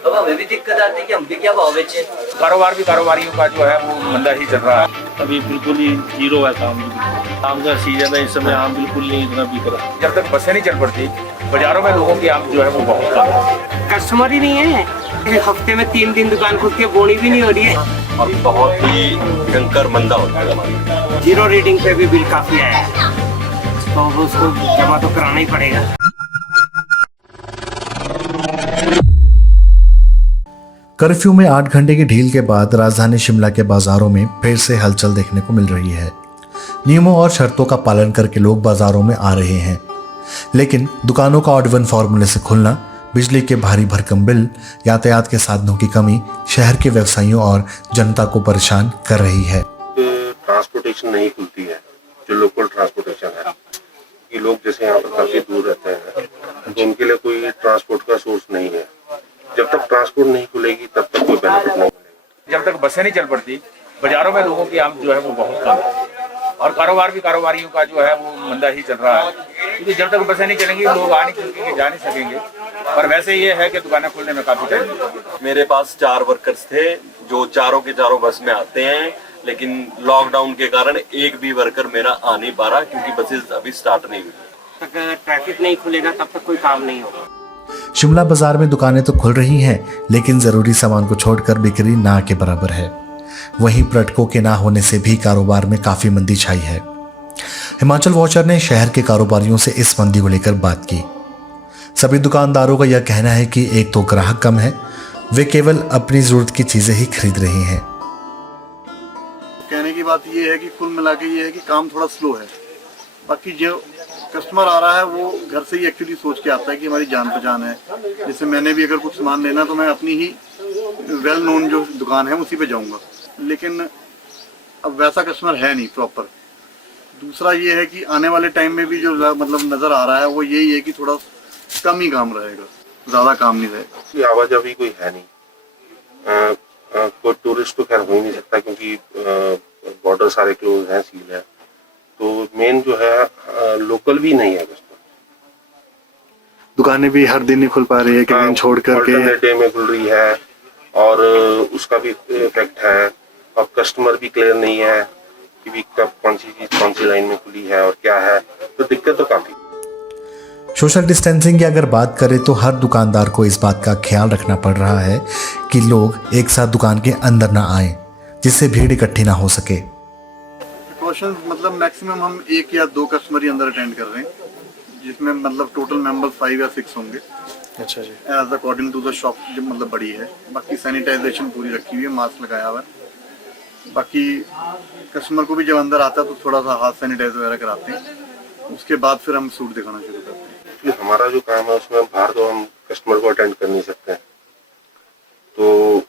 अब हमें भी दिक्कत आती है कि हम भी क्या भाव बेचे। कारोबार भी कारोबारियों का जो है वो मंदा ही चल रहा है। अभी बिल्कुल ही जीरो है काम। आम का सीजन है, इस समय आम बिल्कुल नहीं इतना बिक रहा। जब तक बसें नहीं चल पड़ती बाजारों में लोगों की आम जो है वो बहुत कम है। कस्टमर ही नहीं है। एक हफ्ते में 3 दिन दुकान खुलती है, बोनी भी नहीं हो रही है और बहुत ही भयंकर मंदा हो जाएगा हमारी। जीरो रीडिंग पे भी बिल काफी आया है, तो उसको जमा तो कराना ही पड़ेगा। कर्फ्यू में 8 घंटे की ढील के बाद राजधानी शिमला के बाजारों में फिर से हलचल देखने को मिल रही है। नियमों और शर्तों का पालन करके लोग बाजारों में आ रहे हैं, लेकिन दुकानों का ऑड वन फॉर्मूले से खुलना, बिजली के भारी भरकम बिल, यातायात के साधनों की कमी शहर के व्यवसायियों और जनता को परेशान कर रही है। ट्रांसपोर्टेशन नहीं खुलती है, जो लोकल ट्रांसपोर्टेशन है, कि लोग जैसे यहाँ पर काफी दूर रहते हैं तो उनके लिए कोई ट्रांसपोर्ट का सोर्स नहीं है। जब तक ट्रांसपोर्ट नहीं खुलेगी तब तक कोई बेनिफिट नहीं मिलेगा। जब तक बसें नहीं चल पड़ती बाजारों में लोगों की आम जो है वो बहुत कम है, और कारोबार भी कारोबारियों का जो है वो मंदा ही चल रहा है, क्योंकि जब तक बसें नहीं चलेंगी लोग आ नहीं सकेंगे, जा नहीं सकेंगे। पर वैसे ये है कि दुकानें खुलने में काफी टाइम लगेगा। मेरे पास 4 वर्कर्स थे जो चारों के चारों बस में आते हैं, लेकिन लॉकडाउन के कारण एक भी वर्कर मेरा आ नहीं पा रहा क्योंकि बसेस अभी स्टार्ट नहीं हुई। तक ट्रैफिक नहीं खुलेगा तब तक कोई काम नहीं होगा। शिमला बाजार में दुकानें तो खुल रही हैं, लेकिन जरूरी सामान को छोड़कर बिक्री ना के बराबर है। वहीं पर्यटकों के ना होने से भी कारोबार में काफी मंदी छाई है। हिमाचल वॉचर ने शहर के कारोबारियों से इस मंदी को लेकर बात की। सभी दुकानदारों का यह कहना है कि एक तो ग्राहक कम है, वे केवल अपनी जरूरत की चीजें ही खरीद रहे हैं। कहने की बात यह है कि कुल मिला के ये है कि काम थोड़ा स्लो है। बाकी जो कस्टमर आ रहा है वो घर से ही एक्चुअली सोच के आता है कि हमारी जान पहचान है। जैसे मैंने भी अगर कुछ सामान लेना तो मैं अपनी ही वेल नोन जो दुकान है उसी पे जाऊंगा, लेकिन अब वैसा कस्टमर है नहीं प्रॉपर। दूसरा ये है कि आने वाले टाइम में भी जो मतलब नज़र आ रहा है वो यही है कि थोड़ा कम ही काम रहेगा, ज़्यादा काम नहीं रहेगा। आवाजाही कोई है नहीं, कोई टूरिस्ट तो खैर हो ही नहीं सकता क्योंकि बॉर्डर सारे क्लोज हैं, सील है। तो मेन जो है लोकल भी नहीं है कस्टमर। दुकानें भी हर दिन नहीं खुल पा रही है, कि दिन छोड़ करके डे में खुल रही है और उसका भी इफेक्ट है। अब कस्टमर भी क्लियर नहीं है कि भी कब कौन सी चीज कौन सी लाइन में खुली है और क्या है, तो दिक्कत तो काफी। सोशल डिस्टेंसिंग की अगर बात करें तो हर दुकानदार को इस बात का ख्याल रखना पड़ रहा है कि लोग एक साथ दुकान के अंदर ना आए, जिससे भीड़ इकट्ठी ना हो सके। प्रिकॉशंस मतलब मैक्सिमम हम 1 या 2 कस्टमर ही अंदर अटेंड कर रहे हैं, जिसमें मतलब टोटल मेंबर्स 5 या 6 होंगे। अच्छा जी। As according to the shop जो मतलब बड़ी है। बाकी सैनिटाइजेशन पूरी रखी हुई है, मास्क लगाया हुआ है। बाकी कस्टमर को भी जब अंदर आता है तो थोड़ा सा हाथ सैनिटाइज वगैरह कराते हैं, उसके बाद फिर हम सूट दिखाना शुरू करते हैं। हमारा जो काम है उसमें बाहर तो हम कस्टमर को अटेंड कर नहीं सकते हैं, तो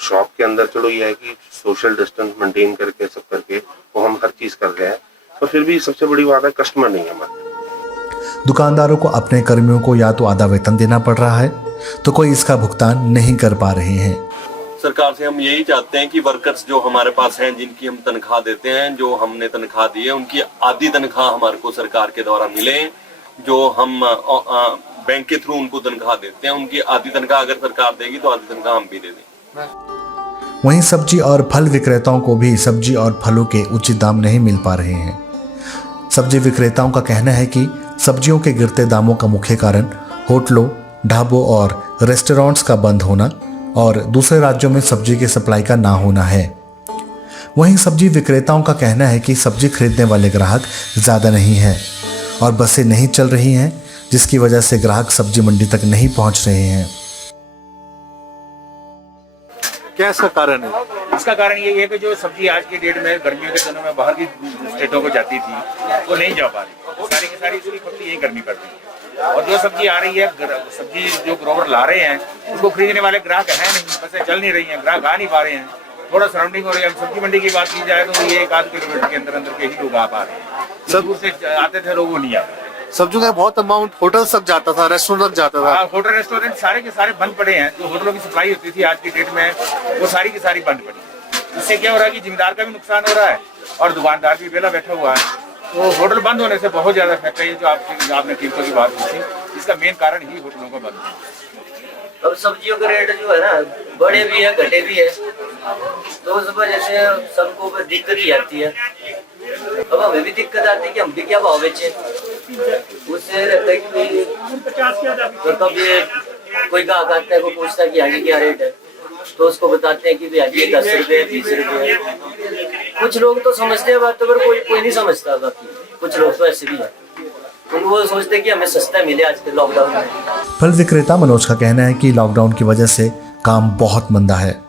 शॉप के अंदर चलो ये है कि सोशल डिस्टेंस मेंटेन करके सब करके वो हम हर चीज कर रहे हैं, पर फिर भी सबसे बड़ी बात है कस्टमर नहीं है हमारे। दुकानदारों को अपने कर्मियों को या तो आधा वेतन देना पड़ रहा है, तो कोई इसका भुगतान नहीं कर पा रहे हैं। सरकार से हम यही चाहते हैं कि वर्कर्स जो हमारे पास हैं, जिनकी हम तनख्वाह देते हैं, जो हमने तनख्वाह दी है, उनकी आधी तनख्वाह हमारे को सरकार के द्वारा मिले। जो हम बैंक के थ्रू उनको तनख्वाह देते हैं, उनकी आधी तनख्वाह अगर सरकार देगी तो आधी तनख्वाह हम भी दे दें। वहीं सब्जी और फल विक्रेताओं को भी सब्जी और फलों के उचित दाम नहीं मिल पा रहे हैं। सब्जी विक्रेताओं का कहना है कि सब्जियों के गिरते दामों का मुख्य कारण होटलों, ढाबों और रेस्टोरेंट्स का बंद होना और दूसरे राज्यों में सब्जी की सप्लाई का ना होना है। वहीं सब्जी विक्रेताओं का कहना है कि सब्जी खरीदने वाले ग्राहक ज़्यादा नहीं हैं और बसें नहीं चल रही हैं, जिसकी वजह से ग्राहक सब्जी मंडी तक नहीं पहुंच रहे हैं। क्या इसका कारण है? इसका कारण ये है कि जो सब्जी आज की डेट में गर्मियों के दिनों में बाहर की स्टेटों को जाती थी वो नहीं जा पा रही, सारी की सारी इसकी खपत यही करनी पड़ती है। और जो सब्जी आ रही है, सब्जी जो ग्रोवर ला रहे हैं उसको खरीदने वाले ग्राहक है नहीं, बसें चल नहीं रही हैं, ग्राहक आ नहीं पा रहे हैं, थोड़ा सराउंडिंग हो रही है। सब्जी मंडी की बात की जाए तो ये 1-8 किलोमीटर के अंदर अंदर के ही लोग आ पा रहे हैं। सब दूर से आते थे लोग वो नहीं आ रहे। सब्जियों का बहुत अमाउंट होटल तक जाता था, रेस्टोरेंट तक जाता था। होटल रेस्टोरेंट सारे के सारे बंद पड़े हैं। जो होटलों की सप्लाई होती थी आज की डेट में वो सारी की सारी बंद पड़ी है। इससे क्या हो रहा है कि जिम्मेदार का भी नुकसान हो रहा है और दुकानदार भी वेला बैठा हुआ है। तो होटल बंद होने से बहुत ज्यादा इफेक्ट है। जो आपने कीमतों की बात पूछी, इसका मेन कारण ही होटलों का बंद है। अब सब्जियों के रेट जो है ना बढ़े भी है घटे भी है, तो उस वजह से सबको दिक्कत ही आती है। अब हमें भी दिक्कत आती है कि हम भी क्या भाव बेचे, उससे रहता है कि तो कभी कोई ग्राहक आता है वो पूछता है कि आगे क्या रेट है, तो उसको बताते हैं कि भाई आगे 10 रुपये 20 रुपये। कुछ लोग तो समझते हैं बात, तो कोई नहीं समझता। बाकी कुछ लोग तो ऐसे भी है, वो सोचते हैं कि हमें सस्ता मिले आज के लॉकडाउन में। फल विक्रेता मनोज का कहना है कि लॉकडाउन की वजह से काम बहुत मंदा है।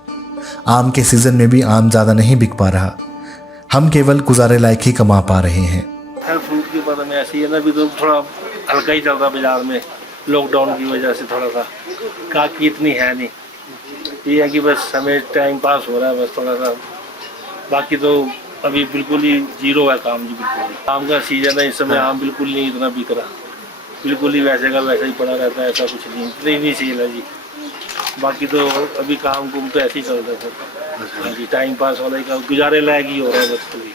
आम के सीजन में भी आम ज़्यादा नहीं बिक पा रहा, हम केवल गुजारे लायक ही कमा पा रहे हैं। फल फ्रूट के बारे में ऐसी है ना, अभी तो थोड़ा हल्का ही चल रहा बाजार में, लॉकडाउन की वजह से थोड़ा सा ग्राहकी इतनी है नहीं। ये है कि बस हमें टाइम पास हो रहा है बस थोड़ा सा, बाकी तो अभी बिल्कुल ही जीरो है काम जी। बिल्कुल आम का सीजन है, इस समय आम बिल्कुल नहीं इतना बिक रहा, बिल्कुल ही वैसे का वैसा ही पड़ा रहता है, ऐसा कुछ नहीं, इतनी नहीं सेल है जी। बाकी तो अभी काम कुम तो ऐसे ही चल रहा है। हाँ जी, टाइम पास वाला ही काम, गुजारे लायक ही हो रहा है बस कभी।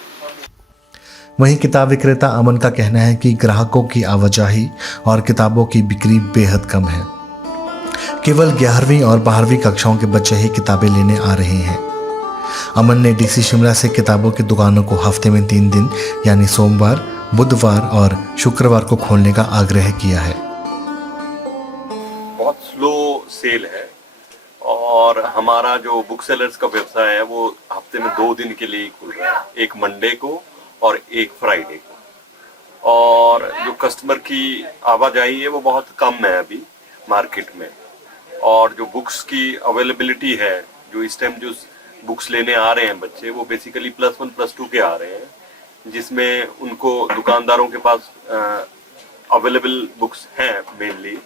वहीं किताब विक्रेता अमन का कहना है कि ग्राहकों की आवाजाही और किताबों की बिक्री बेहद कम है। केवल 11वीं और 12वीं कक्षाओं के बच्चे ही किताबें लेने आ रहे हैं। अमन ने डीसी शिमला से किताबों की दुकानों को हफ्ते में 3 दिन यानी सोमवार, बुधवार और शुक्रवार को खोलने का आग्रह किया है। बहुत स्लो सेल है और हमारा जो बुक सेलर्स का व्यवसाय है वो हफ्ते में 2 दिन के लिए ही खुल रहा है, एक मंडे को और एक फ्राइडे को। और जो कस्टमर की आवाजाही है वो बहुत कम है अभी मार्केट में, और जो बुक्स की अवेलेबिलिटी है, जो इस टाइम जो बुक्स लेने आ रहे हैं बच्चे, वो बेसिकली +1 +2 के आ रहे हैं, जिसमें उनको दुकानदारों के पास अवेलेबल बुक्स हैं मेनली,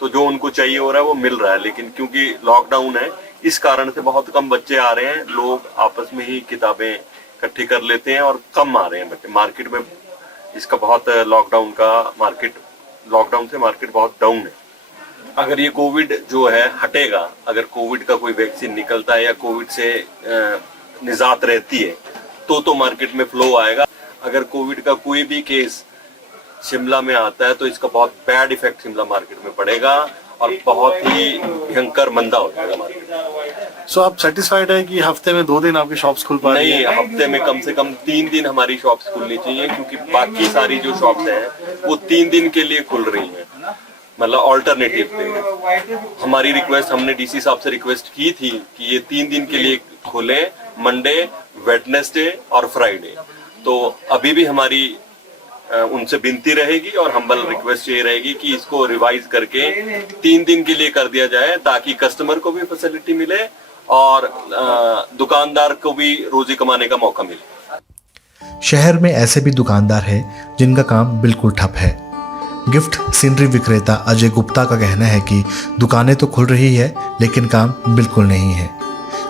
तो जो उनको चाहिए हो रहा है वो मिल रहा है। लेकिन क्योंकि लॉकडाउन है इस कारण से बहुत कम बच्चे आ रहे हैं, लोग आपस में ही किताबें इकट्ठी कर लेते हैं और कम आ रहे हैं बच्चे मार्केट में। इसका बहुत लॉकडाउन से मार्केट बहुत डाउन है। अगर ये कोविड जो है हटेगा, अगर कोविड का कोई वैक्सीन निकलता है या कोविड से निजात रहती है तो मार्केट में फ्लो आएगा। अगर कोविड का कोई भी केस शिमला में आता है तो इसका बहुत बैड इफेक्ट शिमला मार्केट में पड़ेगा और बहुत ही भयंकर मंदा हो जाएगा मार्केट। सो आप सेटिस्फाइड हैं कि हफ्ते में 2 दिन आपकी शॉप्स खुल पा रही है? नहीं, हफ्ते में कम से कम 3 दिन हमारी शॉप्स खुलनी चाहिए, क्योंकि बाकी सारी जो शॉप्स हैं वो 3 दिन के लिए खुल रही हैं, मतलब ऑल्टरनेटिव थे। हमारी रिक्वेस्ट, हमने डीसी साहब से रिक्वेस्ट की थी कि ये 3 दिन के लिए खोले, मंडे, वेडनेसडे और फ्राइडे। तो अभी भी हमारी उनसे विनती रहेगी और हम्बल रिक्वेस्ट ये रहेगी कि इसको रिवाइज करके 3 दिन के लिए कर दिया जाए, ताकि कस्टमर को भी फैसिलिटी मिले और दुकानदार को भी रोजी कमाने का मौका मिले। शहर में ऐसे भी दुकानदार हैं जिनका काम बिल्कुल ठप है। गिफ्ट सीनरी विक्रेता अजय गुप्ता का कहना है कि दुकानें तो खुल रही है लेकिन काम बिल्कुल नहीं है।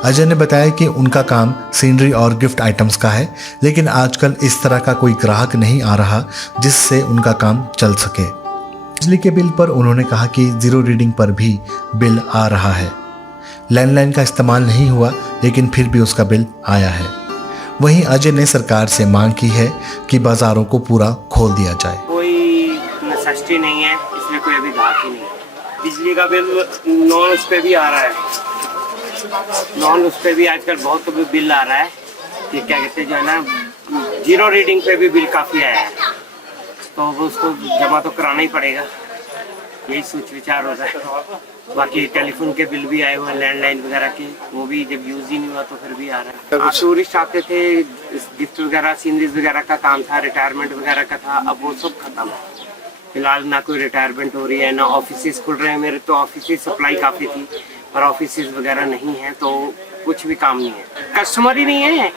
अजय ने बताया कि उनका काम सीनरी और गिफ्ट आइटम्स का है, लेकिन आजकल इस तरह का कोई ग्राहक नहीं आ रहा जिससे उनका काम चल सके। बिजली के बिल पर उन्होंने कहा कि 0 रीडिंग पर भी बिल आ रहा है। लैंडलाइन का इस्तेमाल नहीं हुआ लेकिन फिर भी उसका बिल आया है। वहीं अजय ने सरकार से मांग की है कि बाजारों को पूरा खोल दिया जाए। कोई नेसेसिटी नहीं है, इसमें कोई अभी ग्राहक ही नहीं है। बिजली का बिल नॉन उस पर भी आ रहा है, नॉन उस पर भी आजकल बहुत बिल आ रहा है। ये क्या कहते हैं जो है ना 0 रीडिंग पे भी बिल काफ़ी आया है, तो उसको जमा तो कराना ही पड़ेगा, यही सोच विचार हो रहा है। बाकी टेलीफोन के बिल भी आए हुए हैं, लैंडलाइन वगैरह के, वो भी जब यूज़ ही नहीं हुआ तो फिर भी आ रहा है। टूरिस्ट आते थे, गिफ्ट वगैरह सीनरीज वगैरह का काम था, रिटायरमेंट वगैरह का था, अब वो सब खत्म है। फिलहाल ना कोई रिटायरमेंट हो रही है, ना ऑफिसेज खुल रहे हैं। मेरे तो ऑफिस सप्लाई काफ़ी थी और ऑफिसेज वगैरह नहीं है, तो कुछ भी काम नहीं है, कस्टमर ही नहीं है।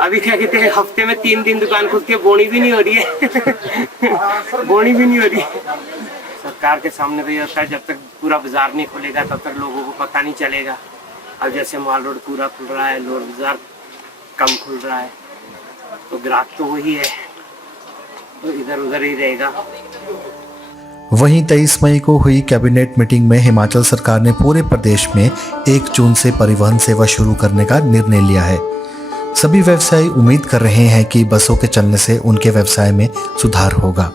अभी क्या कहते हैं, हफ्ते में 3 दिन दुकान खुलती है, बोनी भी नहीं हो रही है बोनी भी नहीं हो रही है। सरकार के सामने तो ये होता है, जब तक पूरा बाजार नहीं खुलेगा तब तक लोगों को पता नहीं चलेगा। अब जैसे माल रोड पूरा खुल रहा है, लोर बाजार कम खुल रहा है, तो ग्राहक तो वही है, तो इधर उधर ही रहेगा। वहीं 23 मई को हुई कैबिनेट मीटिंग में हिमाचल सरकार ने पूरे प्रदेश में 1 जून से परिवहन सेवा शुरू करने का निर्णय लिया है। सभी व्यवसायी उम्मीद कर रहे हैं कि बसों के चलने से उनके व्यवसाय में सुधार होगा।